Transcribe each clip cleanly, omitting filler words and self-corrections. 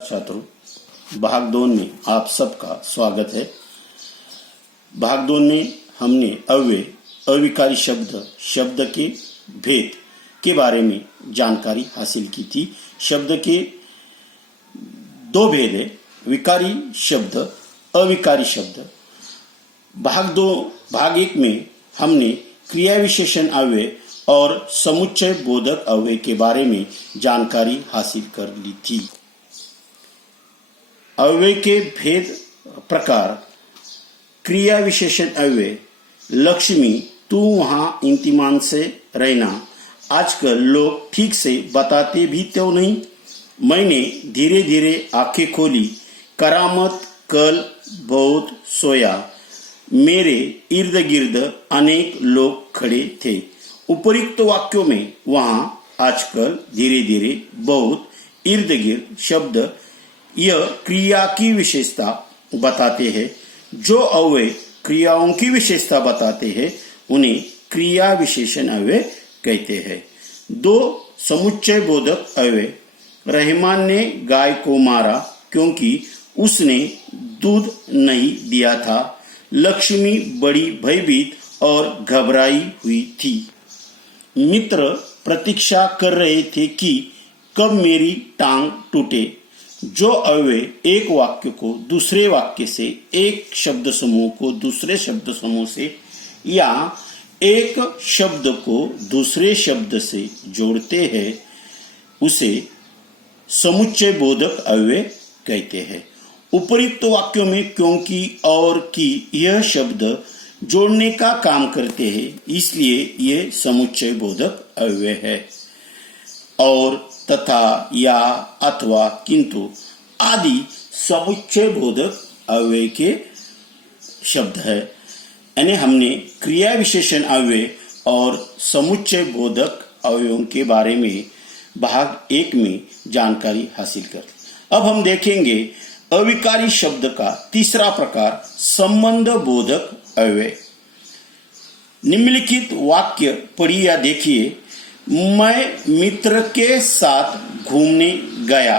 छात्रों, भाग 2 में आप सबका स्वागत है। भाग 2 में हमने अव्यय अविकारी शब्द के भेद के बारे में जानकारी हासिल की थी। शब्द के दो भेद है, विकारी शब्द, अविकारी शब्द। भाग 1 में हमने क्रिया विशेषण अव्यय और समुच्चय बोधक अव्यय के बारे में जानकारी हासिल कर ली थी। अव्यय के भेद प्रकार। क्रिया विशेषण अव्यय। लक्ष्मी, तू वहां इंतमान से रहना। आजकल लोग ठीक से बताते भी तो नहीं। मैंने धीरे धीरे आंखें खोली। करामत, कल बहुत सोया। मेरे इर्द गिर्द अनेक लोग खड़े थे। उपयुक्त वाक्यों में वहां, आजकल, धीरे धीरे, बहुत, इर्द गिर्द शब्द यह क्रिया की विशेषता बताते हैं। जो अव्यय क्रियाओं की विशेषता बताते हैं उन्हें क्रिया विशेषण अव्यय कहते हैं। 2 समुच्चय बोधक अव्यय। रहमान ने गाय को मारा क्योंकि उसने दूध नहीं दिया था। लक्ष्मी बड़ी भयभीत और घबराई हुई थी। मित्र प्रतीक्षा कर रहे थे कि कब मेरी टांग टूटे। जो अव्यय एक वाक्य को दूसरे वाक्य से, एक शब्द समूह को दूसरे शब्द समूह से या एक शब्द को दूसरे शब्द से जोड़ते हैं उसे समुच्चय बोधक अव्यय कहते हैं। उपयुक्त वाक्यों में क्योंकि और कि यह शब्द जोड़ने का काम करते हैं, इसलिए यह समुच्चय बोधक अव्यय है। और, तथा, या, अथवा, किंतु आदि समुच्चय बोधक अव्यय के शब्द है। यानी हमने क्रिया विशेषण अव्यय और समुच्चय बोधक अव्ययों के बारे में भाग 1 में जानकारी हासिल कर ली। अब हम देखेंगे अविकारी शब्द का तीसरा प्रकार, संबंध बोधक अव्यय। निम्नलिखित वाक्य पढ़िए या देखिए। मैं मित्र के साथ घूमने गया।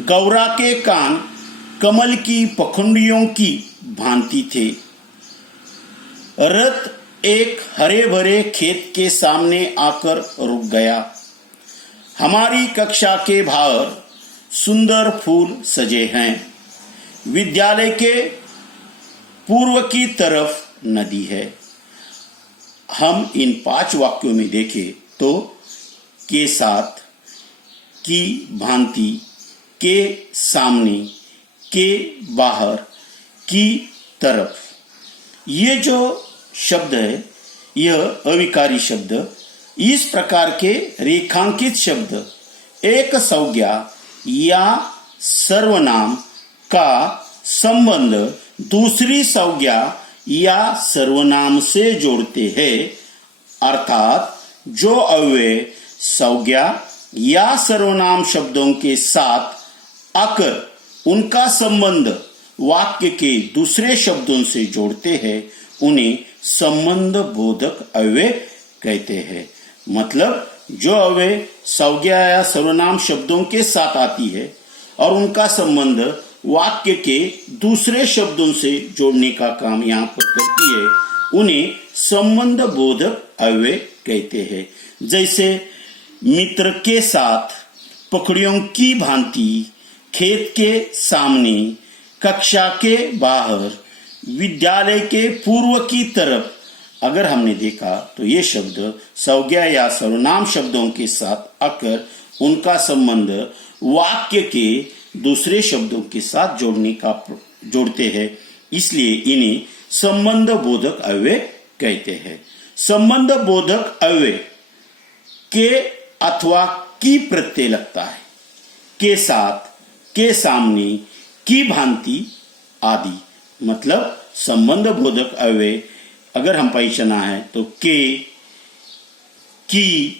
गौरा के कान कमल की पखुंडियों की भांति थे। रथ एक हरे भरे खेत के सामने आकर रुक गया। हमारी कक्षा के बाहर सुंदर फूल सजे हैं। विद्यालय के पूर्व की तरफ नदी है। हम इन 5 वाक्यों में देखें तो के साथ, की भांति, के सामने, के बाहर, की तरफ, ये जो शब्द है यह अविकारी शब्द। इस प्रकार के रेखांकित शब्द एक संज्ञा या सर्वनाम का संबंध दूसरी संज्ञा या सर्वनाम से जोड़ते हैं। अर्थात जो अव्यय संज्ञा या सर्वनाम शब्दों के साथ आकर उनका संबंध वाक्य के दूसरे शब्दों से जोड़ते हैं उन्हें संबंध बोधक अव्यय कहते हैं। मतलब जो अव्यय संज्ञा या सर्वनाम शब्दों के साथ आती है और उनका संबंध वाक्य के दूसरे शब्दों से जोड़ने का काम यहाँ पर करती है उन्हें संबंध बोधक अव्यय कहते हैं। जैसे मित्र के साथ, पकड़ियों की भांति, खेत के सामने, कक्षा के बाहर, विद्यालय के पूर्व की तरफ। अगर हमने देखा तो ये शब्द संज्ञा या सर्वनाम शब्दों के साथ आकर उनका संबंध वाक्य के दूसरे शब्दों के साथ जोड़ते हैं, इसलिए इन्हें संबंध बोधक अव्यय कहते हैं। संबंध बोधक अव्यय के अथवा की प्रत्यय लगता है। के साथ, के सामने, की भांति आदि। मतलब संबंध बोधक अव्यय अगर हम पहचाना है तो के, की,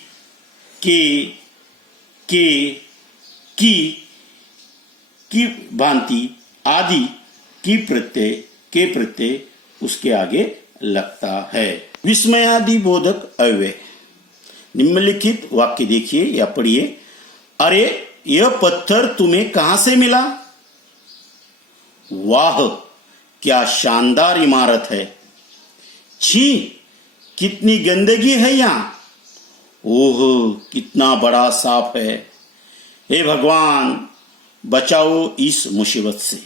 की भांति आदि की प्रत्यय, के प्रत्यय उसके आगे लगता है। विस्मयादि बोधक अव्यय। निम्नलिखित वाक्य देखिए या पढ़िए। अरे यह पत्थर तुम्हें कहां से मिला? वाह, क्या शानदार इमारत है। छी, कितनी गंदगी है यहां। ओह, कितना बड़ा सांप है। हे भगवान, बचाओ इस मुसीबत से।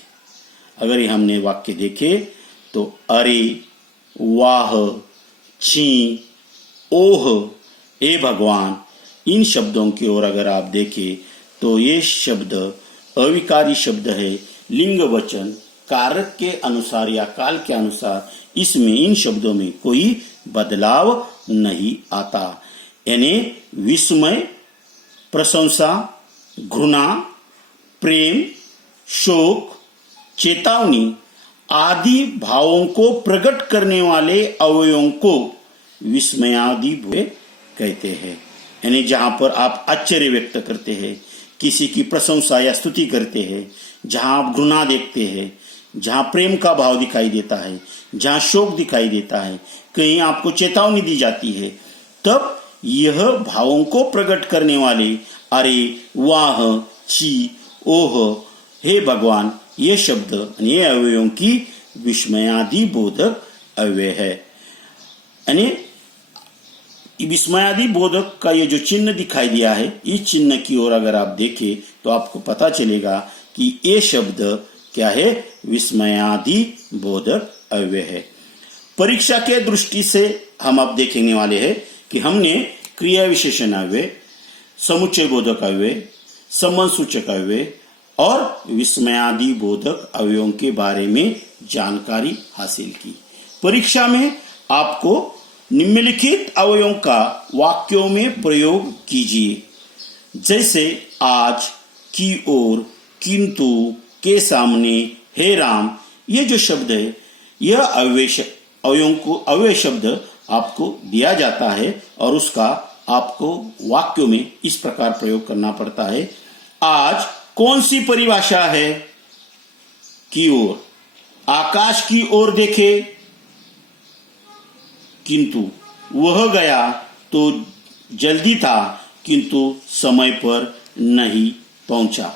अगर ये हमने वाक्य देखे तो अरे, वाह, छी, ओह, हे भगवान, इन शब्दों की ओर अगर आप देखें तो ये शब्द अविकारी शब्द है, लिंग वचन, कारक के अनुसार या काल के अनुसार इसमें इन शब्दों में कोई बदलाव नहीं आता। यानी विस्मय, प्रशंसा, घृणा, प्रेम, शोक, चेतावनी आदि भावों को प्रकट करने वाले अवयवों को विस्मयादि कहते हैं। यानी जहां पर आप आश्चर्य व्यक्त करते हैं, किसी की प्रशंसा या स्तुति करते हैं, जहां आप घृणा देखते हैं, जहां प्रेम का भाव दिखाई देता है, जहां शोक दिखाई देता है, कहीं आपको चेतावनी दी जाती है, तब यह भावों को प्रकट करने वाले अरे, वाह, छी, ओह, हे भगवान, ये शब्द ये अवयवों की विस्मयादि बोधक अव्यय है। यानी विस्मयादि बोधक का ये जो चिन्ह दिखाई दिया है, इस चिन्ह की ओर अगर आप देखें तो आपको पता चलेगा कि ये शब्द क्या है, विस्मयादि बोधक अव्यय है। परीक्षा के दृष्टि से हम अब देखने वाले हैं कि हमने क्रिया विशेषण अव्यय, समुच्चय बोधक अव्यय, संबंध सूचक अव्यय और विस्मयादि बोधक अवयवों के बारे में जानकारी हासिल की। परीक्षा में आपको निम्नलिखित अवयवों का वाक्यों में प्रयोग कीजिए, जैसे आज, की ओर, किंतु, के सामने, हे राम। ये जो शब्द है, यह अवयव शब्द आपको दिया जाता है और उसका आपको वाक्यों में इस प्रकार प्रयोग करना पड़ता है। आज कौन सी परिभाषा है? की ओर, आकाश की ओर देखे, किंतु वह गया तो जल्दी था किंतु समय पर नहीं पहुंचा।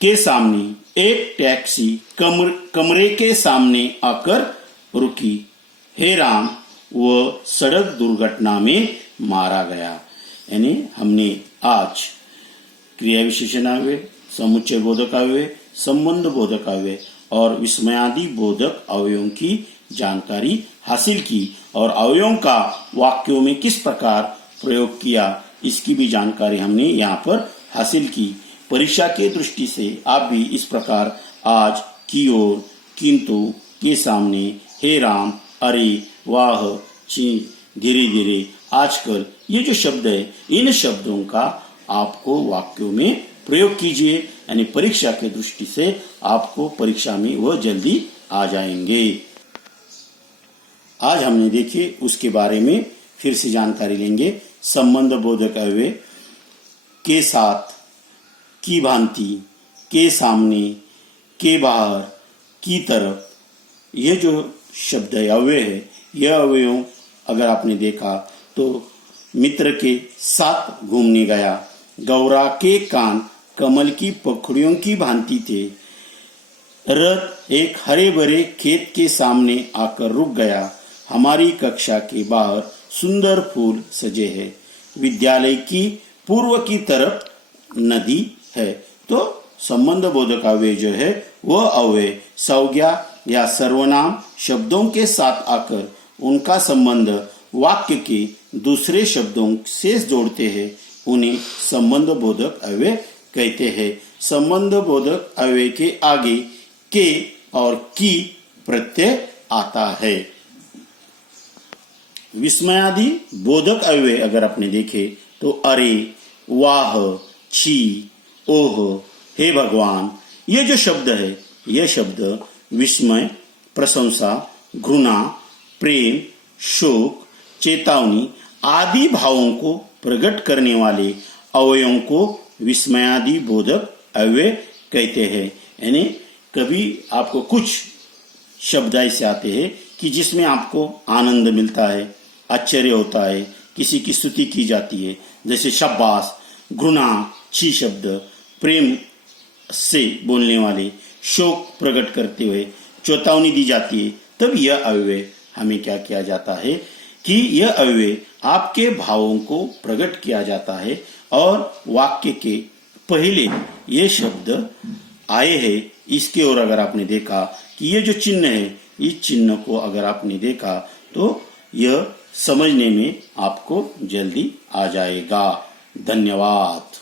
के सामने, एक टैक्सी कमरे के सामने आकर रुकी। हे राम, वह सड़क दुर्घटना में मारा गया। यानी हमने आज क्रिया विशेषण अव्यय, समुच्चय बोधक अव्यय, संबंध बोधक अव्यय और विस्मयादि बोधक अवयवों की जानकारी हासिल की और अवयवों का वाक्यों में किस प्रकार प्रयोग किया, इसकी भी जानकारी हमने यहाँ पर हासिल की। परीक्षा के दृष्टि से आप भी इस प्रकार आज, की ओर, किंतु, के सामने, हे राम, अरे, वाह, ची, धीरे धीरे, आजकल, ये जो शब्द है, इन शब्दों का आपको वाक्यों में प्रयोग कीजिए। यानी परीक्षा के दृष्टि से आपको परीक्षा में वह जल्दी आ जाएंगे। आज हमने देखे उसके बारे में फिर से जानकारी लेंगे। संबंध बोधक अव्यय, के साथ, की भांति, के सामने, के बाहर, की तरफ, ये जो शब्द है, अव्यय है, यह अव्यय अगर आपने देखा तो मित्र के साथ घूमने गया, गौरा के कान कमल की पखड़ियों की भांति थे, रथ एक हरे भरे खेत के सामने आकर रुक गया, हमारी कक्षा के बाहर सुंदर फूल सजे हैं, विद्यालय की पूर्व की तरफ नदी है। तो संबंध बोधक अव्यय जो है वह अव्यय संज्ञा या सर्वनाम शब्दों के साथ आकर उनका संबंध वाक्य के दूसरे शब्दों से जोड़ते हैं, उन्हें संबंध बोधक अव्यय कहते हैं। संबंध बोधक अव्यय के आगे के और की प्रत्यय आता है। विस्मयादि बोधक अव्यय अगर आपने देखे तो अरे, वाह, छी, ओह, हे भगवान, ये जो शब्द है, यह शब्द विस्मय, प्रशंसा, घृणा, प्रेम, शोक, चेतावनी आदि भावों को प्रकट करने वाले अवयवों को विस्मयादि बोधक अव्यय कहते हैं। यानी कभी आपको कुछ शब्द ऐसे आते हैं कि जिसमें आपको आनंद मिलता है, आश्चर्य होता है, किसी की स्तुति की जाती है, जैसे शाबाश, घृणा, छी शब्द, प्रेम से बोलने वाले, शोक प्रकट करते हुए चेतावनी दी जाती है, तब यह अव्यय हमें क्या किया जाता है कि यह अव्यय आपके भावों को प्रकट किया जाता है और वाक्य के पहले ये शब्द आए हैं। इसके ओर अगर आपने देखा कि ये जो चिन्ह है, इस चिन्ह को अगर आपने देखा तो यह समझने में आपको जल्दी आ जाएगा। धन्यवाद।